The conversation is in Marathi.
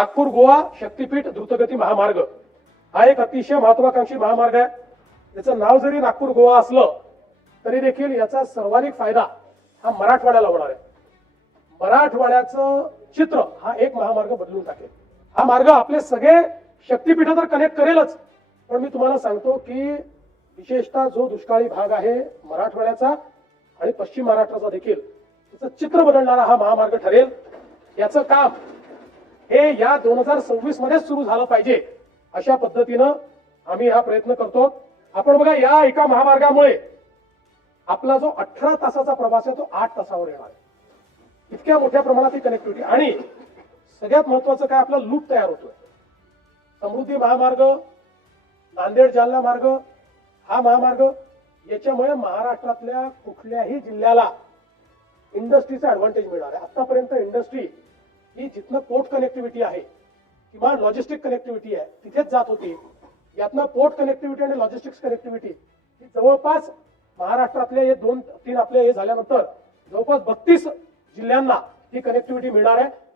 नागपूर गोवा शक्तीपीठ द्रुतगती महामार्ग. हा एक अतिशय महत्वाकांक्षी महामार्ग आहे. त्याचं नाव जरी नागपूर गोवा असलं तरी देखील याचा सर्वाधिक फायदा हा मराठवाड्याला होणार आहे. मराठवाड्याचं चित्र हा एक महामार्ग बदलून टाकेल. हा मार्ग आपले सगळे शक्तीपीठ तर कनेक्ट करेलच. पण मी तुम्हाला सांगतो की विशेषतः जो दुष्काळी भाग आहे मराठवाड्याचा आणि पश्चिम महाराष्ट्राचा देखील त्याचं चित्र बदलणारा हा महामार्ग ठरेल. याचं काम हे या दोन हजार सव्वीस मध्येच सुरू झालं पाहिजे. अशा पद्धतीनं आम्ही हा प्रयत्न करतो. आपण बघा या एका महामार्गामुळे आपला जो अठरा तासाचा प्रवास आहे तो आठ तासावर येणार आहे. इतक्या मोठ्या प्रमाणात ही कनेक्टिव्हिटी आणि सगळ्यात महत्वाचं काय आपला लूप तयार होतोय. समृद्धी महामार्ग नांदेड जालना मार्ग हा महामार्ग याच्यामुळे महाराष्ट्रातल्या कुठल्याही जिल्ह्याला इंडस्ट्रीचा ऍडव्हान्टेज मिळणार आहे. आतापर्यंत इंडस्ट्री ही जिथनं पोर्ट कनेक्टिव्हिटी आहे किंवा लॉजिस्टिक कनेक्टिव्हिटी आहे तिथेच जात होती. यातनं पोर्ट कनेक्टिव्हिटी आणि लॉजिस्टिक्स कनेक्टिव्हिटी ही जवळपास महाराष्ट्रातले हे दोन तीन आपले हे झाल्यानंतर जवळपास बत्तीस जिल्ह्यांना ही कनेक्टिव्हिटी मिळणार आहे.